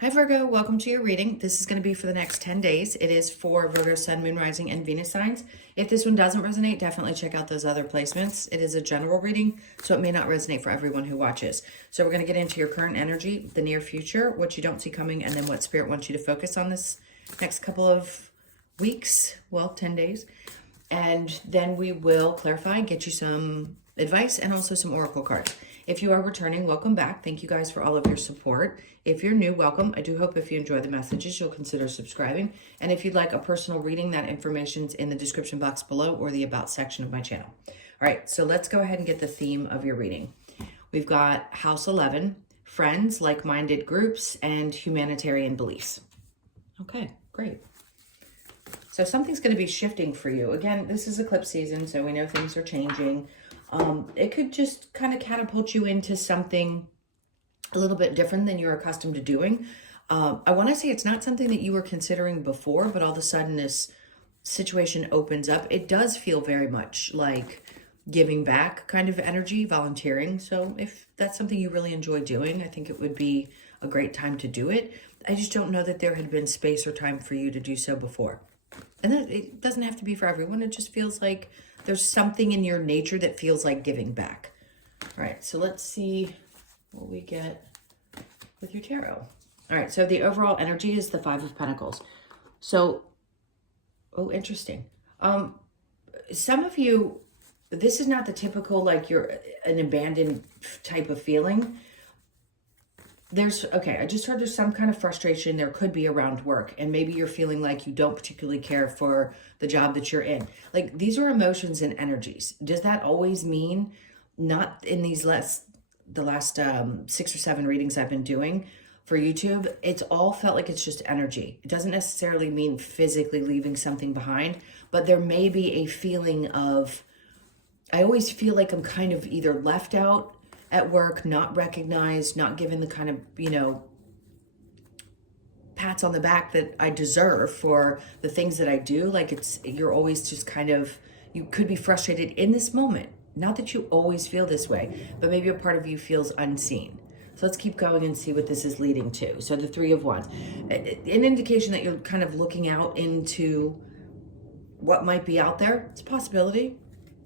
Hi Virgo, welcome to your reading. This is going to be for the next 10 days. It is for Virgo, Sun, Moon, Rising, and Venus signs. If this one doesn't resonate, definitely check out those other placements. It is a general reading, so it may not resonate for everyone who watches. So we're going to get into your current energy, the near future, what you don't see coming, and then what Spirit wants you to focus on this next couple of weeks, well, 10 days. And then we will clarify and get you some advice and also some oracle cards. If you are returning, welcome back. Thank you guys for all of your support. If you're new, welcome. I do hope if you enjoy the messages, you'll consider subscribing. And if you'd like a personal reading, that information's in the description box below or the about section of my channel. All right, so let's go ahead and get the theme of your reading. We've got House 11, friends, like-minded groups, and humanitarian beliefs. Okay, great. So something's going to be shifting for you. Again, this is eclipse season, so we know things are changing. It could just kind of catapult you into something a little bit different than you're accustomed to doing. I want to say it's not something that you were considering before, but all of a sudden this situation opens up. It does feel very much like giving back kind of energy, volunteering. So if that's something you really enjoy doing, I think it would be a great time to do it. I just don't know that there had been space or time for you to do so before. And it doesn't have to be for everyone. It just feels like there's something in your nature that feels like giving back. All right, so let's see what we get with your tarot. All right, so the overall energy is the Five of Pentacles. So, oh, interesting. Some of you, this is not the typical, like you're an abandoned type of feeling. Okay, I just heard there's some kind of frustration there could be around work, and maybe you're feeling like you don't particularly care for the job that you're in. Like, these are emotions and energies. Does that always mean, not in these the last 6 or 7 readings I've been doing for YouTube, it's all felt like it's just energy. It doesn't necessarily mean physically leaving something behind, but there may be a feeling of, I always feel like I'm kind of either left out at work, not recognized, not given the kind of, pats on the back that I deserve for the things that I do. Like, you're always just kind of, you could be frustrated in this moment. Not that you always feel this way, but maybe a part of you feels unseen. So let's keep going and see what this is leading to. So the Three of Wands, an indication that you're kind of looking out into what might be out there. It's a possibility.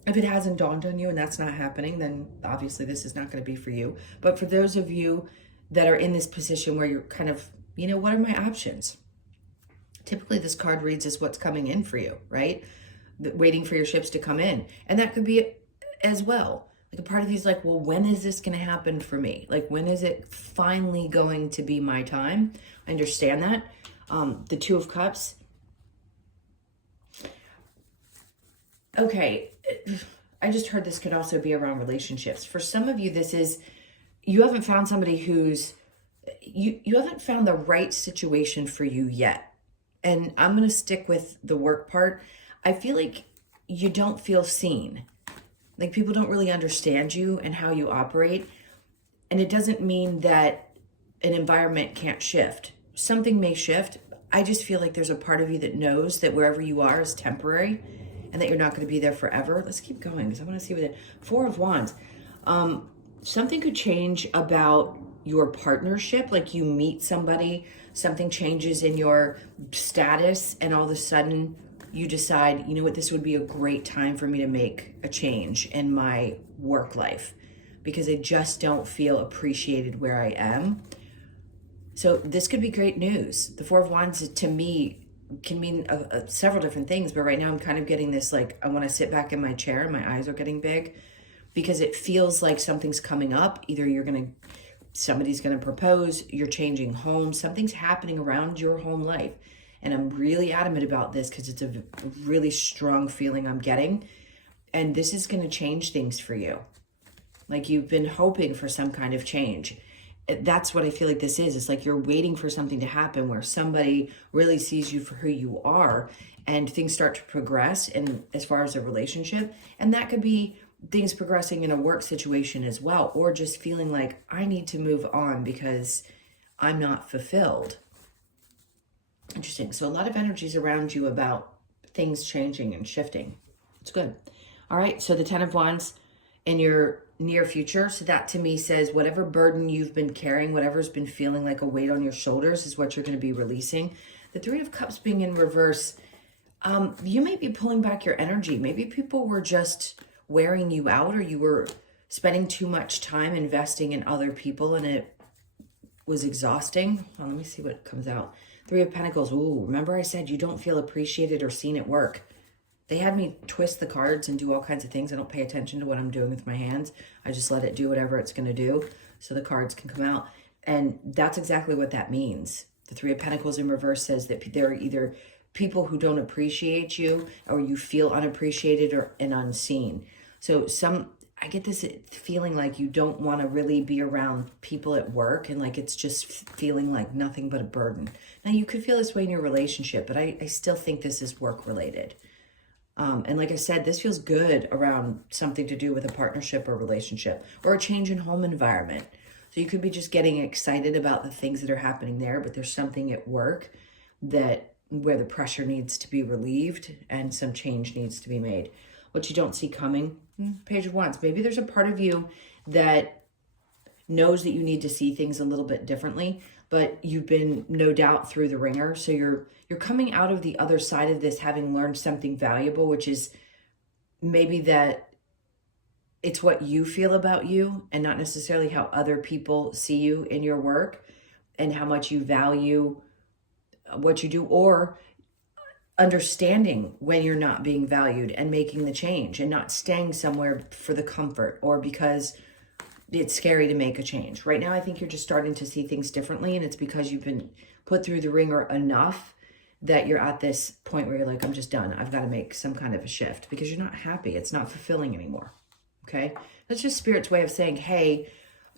If it hasn't dawned on you and that's not happening, then obviously this is not going to be for you. But for those of you that are in this position where you're kind of, what are my options? Typically this card reads as what's coming in for you, right? Waiting for your ships to come in. And that could be as well. Like, a part of you is like, well, when is this going to happen for me? Like, when is it finally going to be my time? I understand that. The Two of Cups. Okay, I just heard this could also be around relationships. For some of you, this is, you haven't found somebody who's, you haven't found the right situation for you yet. And I'm going to stick with the work part. I feel like you don't feel seen. Like, people don't really understand you and how you operate. And it doesn't mean that an environment can't shift. Something may shift. I just feel like there's a part of you that knows that wherever you are is temporary, and that you're not going to be there forever. Let's keep going because I want to see what it, Four of Wands. Something could change about your partnership. Like, you meet somebody, something changes in your status, and all of a sudden you decide, you know what, this would be a great time for me to make a change in my work life because I just don't feel appreciated where I am. So this could be great news. The Four of Wands, to me, can mean several different things, but right now I'm kind of getting this, like, I want to sit back in my chair and my eyes are getting big because it feels like something's coming up. Either somebody's going to propose, you're changing homes, something's happening around your home life. And I'm really adamant about this because it's a really strong feeling I'm getting. And this is going to change things for you. Like, you've been hoping for some kind of change. That's what I feel like this is. It's like you're waiting for something to happen where somebody really sees you for who you are and things start to progress in as far as a relationship. And that could be things progressing in a work situation as well, or just feeling like I need to move on because I'm not fulfilled. Interesting. So a lot of energies around you about things changing and shifting. It's good. All right. So the Ten of Wands in your near future. So that to me says whatever burden you've been carrying, whatever's been feeling like a weight on your shoulders is what you're going to be releasing. The Three of Cups being in reverse, you may be pulling back your energy. Maybe people were just wearing you out, or you were spending too much time investing in other people and it was exhausting. Well, let me see what comes out. Three of Pentacles. Ooh, remember I said you don't feel appreciated or seen at work. They had me twist the cards and do all kinds of things. I don't pay attention to what I'm doing with my hands. I just let it do whatever it's going to do so the cards can come out. And that's exactly what that means. The Three of Pentacles in reverse says that there are either people who don't appreciate you, or you feel unappreciated and unseen. So I get this feeling like you don't want to really be around people at work, and like it's just feeling like nothing but a burden. Now, you could feel this way in your relationship, but I still think this is work related. And like I said, this feels good around something to do with a partnership or relationship, or a change in home environment. So you could be just getting excited about the things that are happening there, but there's something at work where the pressure needs to be relieved and some change needs to be made. What you don't see coming, Page of Wands. Maybe there's a part of you that knows that you need to see things a little bit differently, but you've been no doubt through the ringer. So you're coming out of the other side of this having learned something valuable, which is maybe that it's what you feel about you and not necessarily how other people see you in your work and how much you value what you do, or understanding when you're not being valued and making the change and not staying somewhere for the comfort or because it's scary to make a change. Right now, I think you're just starting to see things differently, and it's because you've been put through the ringer enough that you're at this point where you're like, I'm just done. I've got to make some kind of a shift because you're not happy. It's not fulfilling anymore. Okay. That's just Spirit's way of saying, hey,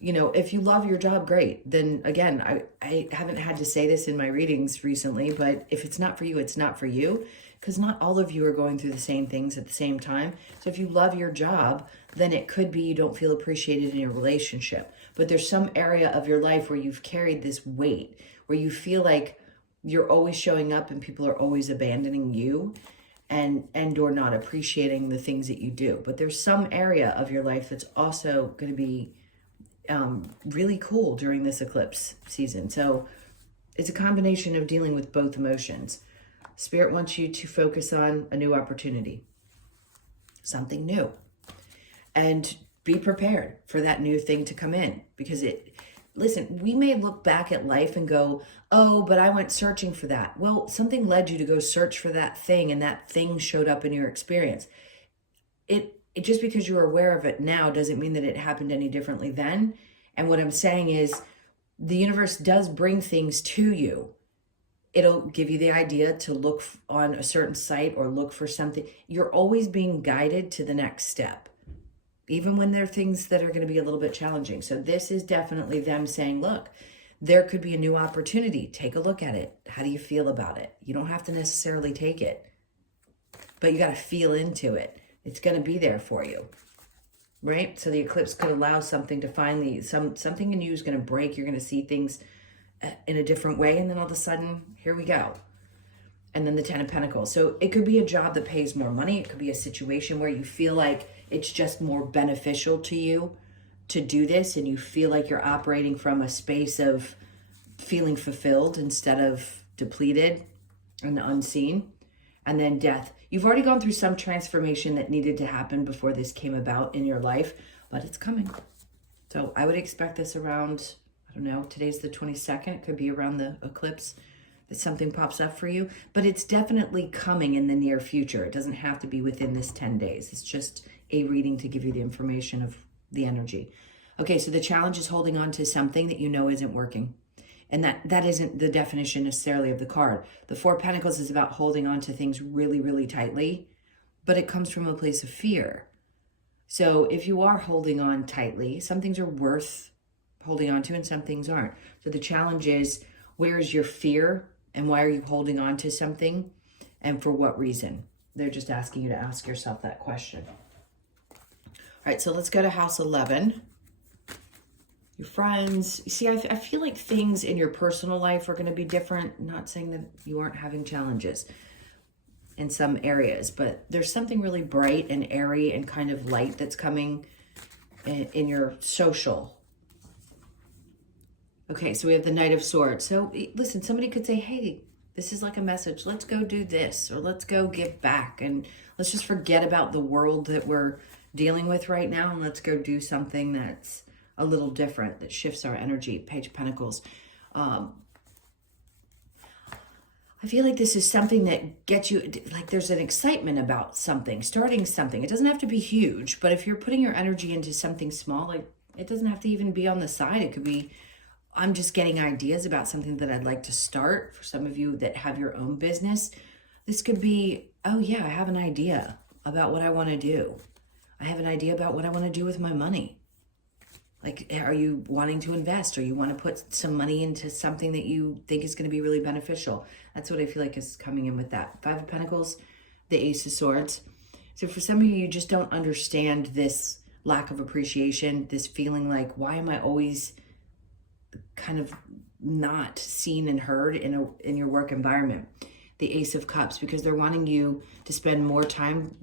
you know, if you love your job, great. Then again, I haven't had to say this in my readings recently, but if it's not for you, it's not for you, because not all of you are going through the same things at the same time. So if you love your job, then it could be you don't feel appreciated in your relationship, but there's some area of your life where you've carried this weight, where you feel like you're always showing up and people are always abandoning you and or not appreciating the things that you do. But there's some area of your life that's also going to be really cool during this eclipse season. So it's a combination of dealing with both emotions. Spirit wants you to focus on a new opportunity, something new, and be prepared for that new thing to come in, because listen, we may look back at life and go, oh, but I went searching for that. Well, something led you to go search for that thing, and that thing showed up in your experience. It just because you're aware of it now doesn't mean that it happened any differently then. And what I'm saying is the universe does bring things to you. It'll give you the idea to look on a certain site or look for something. You're always being guided to the next step, even when there are things that are going to be a little bit challenging. So this is definitely them saying, look, there could be a new opportunity. Take a look at it. How do you feel about it? You don't have to necessarily take it, but you got to feel into it. It's going to be there for you, right? So the eclipse could allow something to finally, something in you is going to break. You're going to see things in a different way. And then all of a sudden, here we go. And then the Ten of Pentacles. So it could be a job that pays more money. It could be a situation where you feel like it's just more beneficial to you to do this, and you feel like you're operating from a space of feeling fulfilled instead of depleted and unseen. And then death. You've already gone through some transformation that needed to happen before this came about in your life, but it's coming. So I would expect this around, I don't know, today's the 22nd. It could be around the eclipse that something pops up for you, but it's definitely coming in the near future. It doesn't have to be within this 10 days. It's just a reading to give you the information of the energy. Okay, so the challenge is holding on to something that you know isn't working. And that isn't the definition necessarily of the card. The Four of Pentacles is about holding on to things really, really tightly, but it comes from a place of fear. So if you are holding on tightly, some things are worth holding on to and some things aren't. So the challenge is, where is your fear and why are you holding on to something and for what reason? They're just asking you to ask yourself that question. All right, so let's go to house 11. Your friends. See, I feel like things in your personal life are going to be different. I'm not saying that you aren't having challenges in some areas, but there's something really bright and airy and kind of light that's coming in your social. Okay, so we have the Knight of Swords. So listen, somebody could say, hey, this is like a message. Let's go do this, or let's go give back, and let's just forget about the world that we're dealing with right now, and let's go do something that's a little different, that shifts our energy. Page of Pentacles. I feel like this is something that gets you, like there's an excitement about something, starting something. It doesn't have to be huge, but if you're putting your energy into something small, like it doesn't have to even be on the side. It could be, I'm just getting ideas about something that I'd like to start. For some of you that have your own business, this could be, oh yeah, I have an idea about what I want to do. I have an idea about what I want to do with my money. Like, are you wanting to invest, or you want to put some money into something that you think is going to be really beneficial? That's what I feel like is coming in with that. Five of Pentacles, the Ace of Swords. So for some of you, you just don't understand this lack of appreciation, this feeling like, why am I always kind of not seen and heard in your work environment? The Ace of Cups, because they're wanting you to spend more time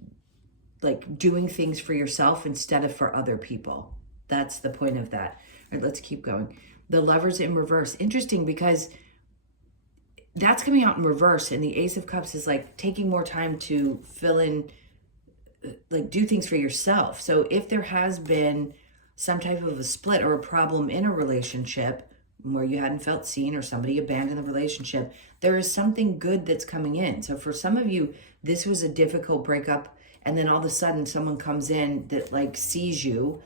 like doing things for yourself instead of for other people. That's the point of that. All right, let's keep going. The Lovers in reverse. Interesting, because that's coming out in reverse, and the Ace of Cups is like taking more time to fill in, like do things for yourself. So if there has been some type of a split or a problem in a relationship where you hadn't felt seen, or somebody abandoned the relationship, there is something good that's coming in. So for some of you, this was a difficult breakup, and then all of a sudden someone comes in that like sees you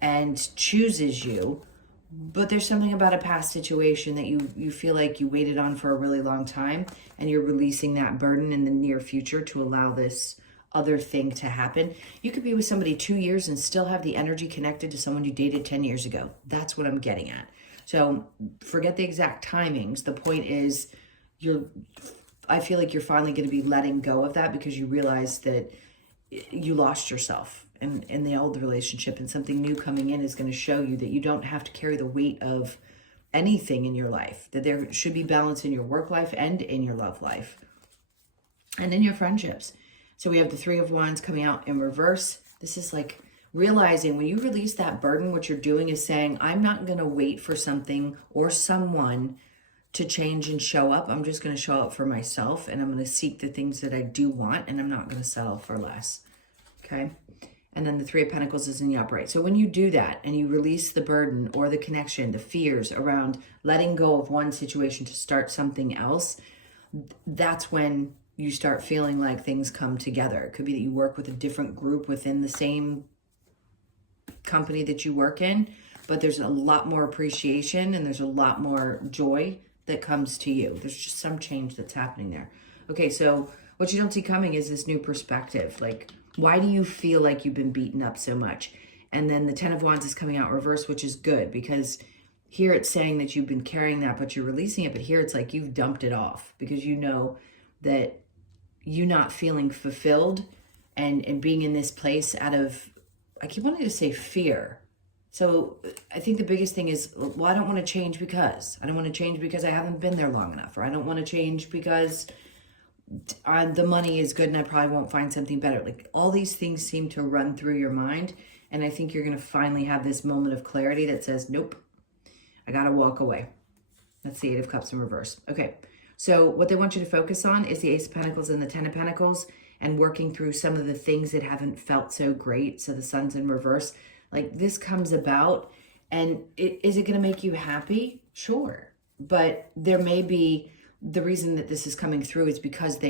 and chooses you, but there's something about a past situation that you feel like you waited on for a really long time, and you're releasing that burden in the near future to allow this other thing to happen. You could be with somebody 2 years and still have the energy connected to someone you dated 10 years ago. That's what I'm getting at. So forget the exact timings. The point is, I feel like you're finally going to be letting go of that, because you realize that you lost yourself in the old relationship, and something new coming in is going to show you that you don't have to carry the weight of anything in your life, that there should be balance in your work life and in your love life and in your friendships. So we have the Three of Wands coming out in reverse. This is like realizing when you release that burden, what you're doing is saying, I'm not going to wait for something or someone to change and show up. I'm just going to show up for myself, and I'm going to seek the things that I do want, and I'm not going to settle for less. Okay. And then the Three of Pentacles is in the upright. So when you do that and you release the burden or the connection, the fears around letting go of one situation to start something else, that's when you start feeling like things come together. It could be that you work with a different group within the same company that you work in, but there's a lot more appreciation and there's a lot more joy that comes to you. There's just some change that's happening there. Okay, so what you don't see coming is this new perspective. Like, why do you feel like you've been beaten up so much? And then the Ten of Wands is coming out reverse, which is good, because here it's saying that you've been carrying that, but you're releasing it. But here it's like you've dumped it off, because you know that you're not feeling fulfilled and being in this place out of, I keep wanting to say fear. So I think the biggest thing is, well, I don't want to change because. I don't want to change because I haven't been there long enough. Or I don't want to change because the money is good and I probably won't find something better. Like, all these things seem to run through your mind. And I think you're going to finally have this moment of clarity that says, nope, I got to walk away. That's the Eight of Cups in reverse. Okay. So what they want you to focus on is the Ace of Pentacles and the Ten of Pentacles, and working through some of the things that haven't felt so great. So the Sun's in reverse. Like, this comes about, and is it going to make you happy? Sure. But there may be, the reason that this is coming through is because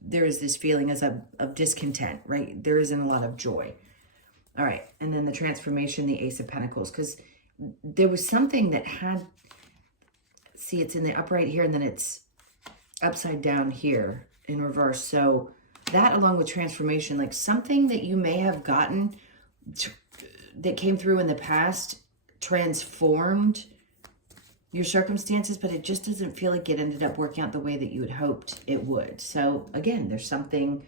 there is this feeling of discontent, right? There isn't a lot of joy. All right. And then the transformation, the Ace of Pentacles, because there was something that had, see, it's in the upright here, and then it's upside down here in reverse. So that, along with transformation, like something that you may have gotten that came through in the past, transformed your circumstances, but it just doesn't feel like it ended up working out the way that you had hoped it would. So again, there's something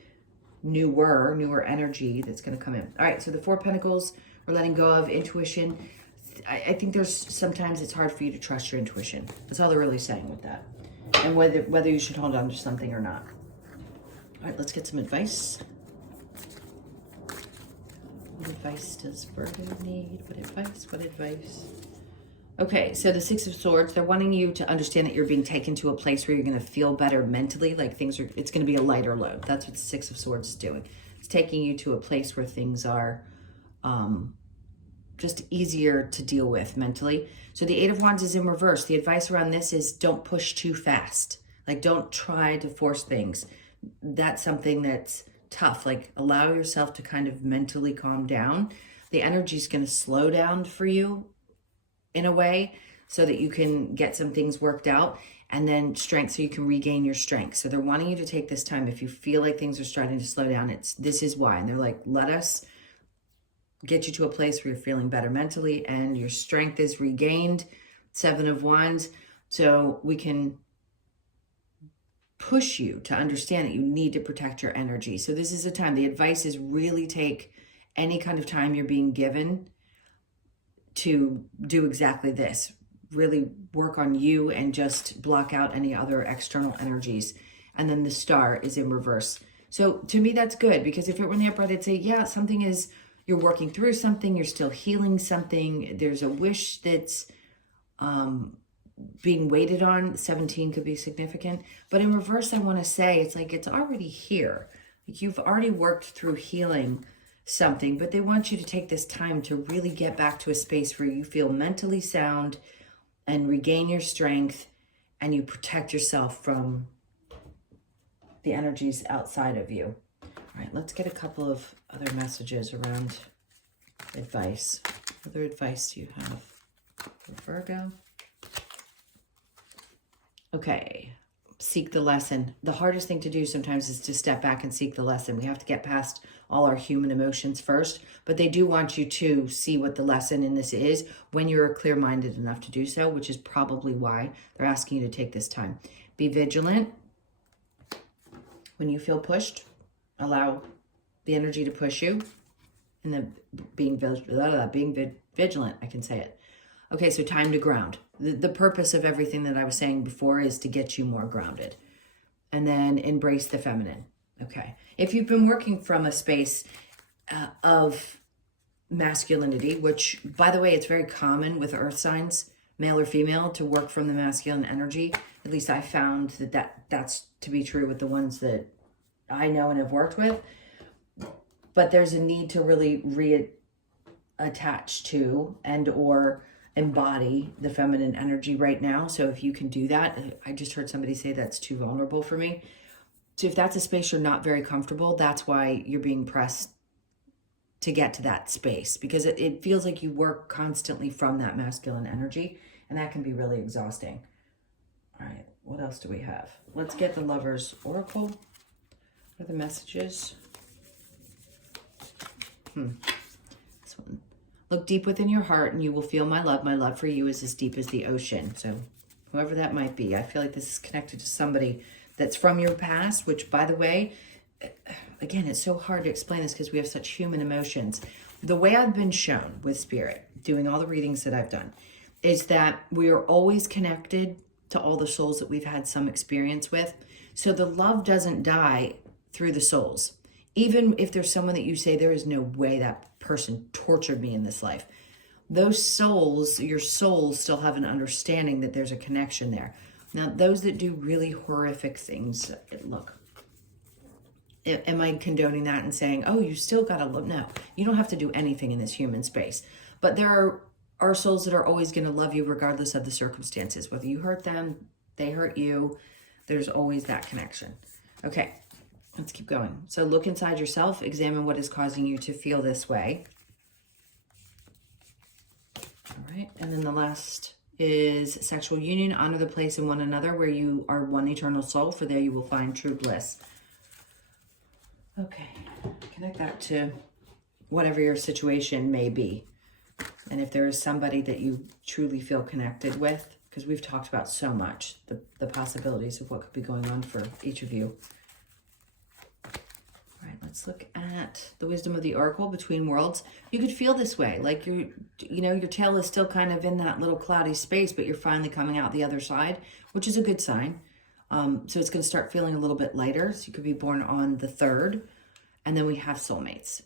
newer energy that's going to come in. All right, so the Four of Pentacles, we're letting go of intuition. I think there's sometimes it's hard for you to trust your intuition. That's all they're really saying with that. And whether you should hold on to something or not. All right, let's get some advice. The advice does Virgo need? What advice? What advice? Okay, so the Six of Swords, they're wanting you to understand that you're being taken to a place where you're going to feel better mentally, like it's going to be a lighter load. That's what the Six of Swords is doing. It's taking you to a place where things are just easier to deal with mentally. So the Eight of Wands is in reverse. The advice around this is don't push too fast. Like, don't try to force things. That's something that's tough. Like, allow yourself to kind of mentally calm down. The energy is going to slow down for you in a way so that you can get some things worked out, and then strength so you can regain your strength. So they're wanting you to take this time. If you feel like things are starting to slow down, this is why. And they're like, let us get you to a place where you're feeling better mentally and your strength is regained. Seven of Wands. So we can push you to understand that you need to protect your energy. So this is a time. The advice is really take any kind of time you're being given to do exactly this. Really work on you and just block out any other external energies. And then the Star is in reverse. So to me, that's good, because if it were in the upright, I'd say, yeah, something is, you're working through something, you're still healing something. There's a wish that's being waited on. 17 could be significant. But in reverse, I want to say, it's like it's already here. Like, you've already worked through healing something, but they want you to take this time to really get back to a space where you feel mentally sound and regain your strength, and you protect yourself from the energies outside of you. All right, let's get a couple of other messages around advice. What other advice do you have for Virgo? Okay, seek the lesson. The hardest thing to do sometimes is to step back and seek the lesson. We have to get past all our human emotions first, but they do want you to see what the lesson in this is when you're clear-minded enough to do so, which is probably why they're asking you to take this time. Be vigilant. When you feel pushed, allow the energy to push you. And then being vigilant, I can say it. Okay, so time to ground. The purpose of everything that I was saying before is to get you more grounded. And then embrace the feminine. Okay. If you've been working from a space of masculinity, which, by the way, it's very common with earth signs, male or female, to work from the masculine energy. At least I found that's to be true with the ones that I know and have worked with. But there's a need to really reattach to and or embody the feminine energy right now. So if you can do that, I just heard somebody say that's too vulnerable for me. So if that's a space you're not very comfortable, that's why you're being pressed to get to that space, because it feels like you work constantly from that masculine energy, and that can be really exhausting. All right, what else do we have? Let's get the Lover's Oracle. What are the messages? This one. Look deep within your heart and you will feel my love. My love for you is as deep as the ocean. So whoever that might be, I feel like this is connected to somebody that's from your past, which, by the way, again, it's so hard to explain this because we have such human emotions. The way I've been shown with Spirit, doing all the readings that I've done, is that we are always connected to all the souls that we've had some experience with. So the love doesn't die through the souls. Even if there's someone that you say, there is no way that person tortured me in this life. Those souls, your souls, still have an understanding that there's a connection there. Now, those that do really horrific things, look, am I condoning that and saying, oh, you still gotta love? No, you don't have to do anything in this human space. But there are souls that are always gonna love you regardless of the circumstances. Whether you hurt them, they hurt you, there's always that connection. Okay. Let's keep going. So look inside yourself, examine what is causing you to feel this way. All right, and then the last is sexual union. Honor the place in one another where you are one eternal soul, for there you will find true bliss. Okay, connect that to whatever your situation may be. And if there is somebody that you truly feel connected with, because we've talked about so much, the possibilities of what could be going on for each of you. All right, let's look at the wisdom of the Oracle, between worlds. You could feel this way, like your tail is still kind of in that little cloudy space, but you're finally coming out the other side, which is a good sign. So it's going to start feeling a little bit lighter. So you could be born on the 3rd, and then we have soulmates.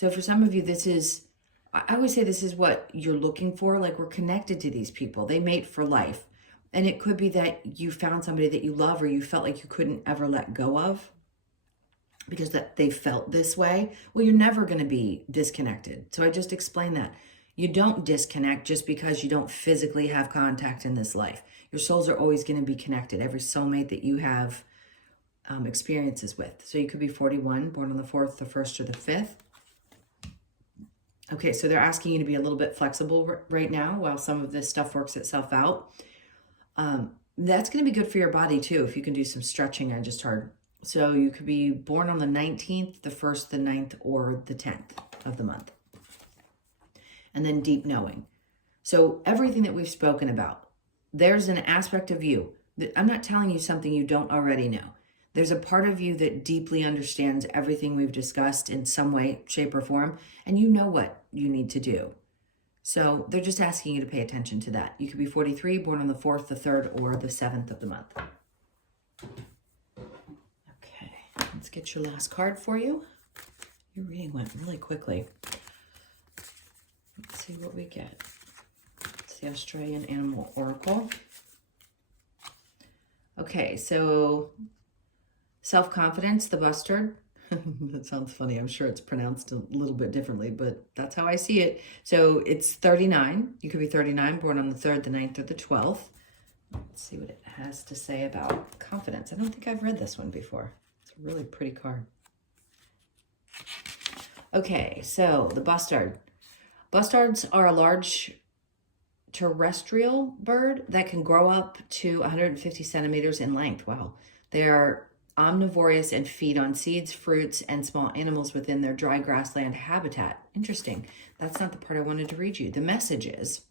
So for some of you, this is, I always say this is what you're looking for. Like, we're connected to these people. They mate for life. And it could be that you found somebody that you love or you felt like you couldn't ever let go of because that they felt this way. Well, you're never going to be disconnected. So I just explained that. You don't disconnect just because you don't physically have contact in this life. Your souls are always going to be connected. Every soulmate that you have experiences with. So you could be 41, born on the 4th, the 1st, or the 5th. Okay, so they're asking you to be a little bit flexible right now while some of this stuff works itself out. That's going to be good for your body too, if you can do some stretching, I just heard. So you could be born on the 19th, the 1st, the 9th, or the 10th of the month. And then deep knowing. So everything that we've spoken about, there's an aspect of you that I'm not telling you something you don't already know. There's a part of you that deeply understands everything we've discussed in some way, shape, or form, and you know what you need to do. So they're just asking you to pay attention to that. You could be 43, born on the 4th, the 3rd, or the 7th of the month. Okay, let's get your last card for you. Your reading went really quickly. Let's see what we get. It's the Australian Animal Oracle. Okay, so self-confidence, the bustard. That sounds funny. I'm sure it's pronounced a little bit differently, but that's how I see it. So it's 39. You could be 39, born on the 3rd, the 9th, or the 12th. Let's see what it has to say about confidence. I don't think I've read this one before. It's a really pretty card. Okay, so the bustard. Bustards are a large terrestrial bird that can grow up to 150 centimeters in length. Wow. They are omnivorous and feed on seeds, fruits, and small animals within their dry grassland habitat. Interesting. That's not the part I wanted to read you. The message is,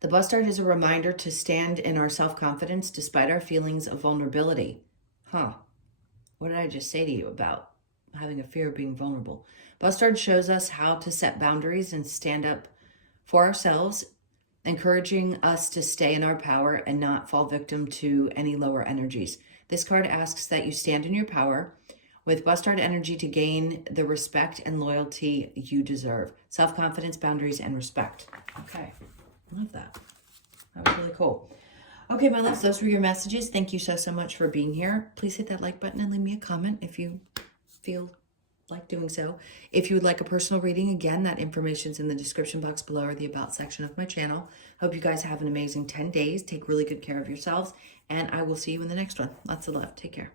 the bustard is a reminder to stand in our self-confidence despite our feelings of vulnerability. Huh. What did I just say to you about having a fear of being vulnerable? Bustard shows us how to set boundaries and stand up for ourselves, encouraging us to stay in our power and not fall victim to any lower energies. This card asks that you stand in your power with bustard energy to gain the respect and loyalty you deserve. Self-confidence, boundaries, and respect. Okay, love that. That was really cool. Okay, my loves, those were your messages. Thank you so much for being here. Please hit that like button and leave me a comment if you feel like doing so. If you would like a personal reading, again, that information's in the description box below or the about section of my channel. Hope you guys have an amazing 10 days. Take really good care of yourselves, and I will see you in the next one. Lots of love. Take care.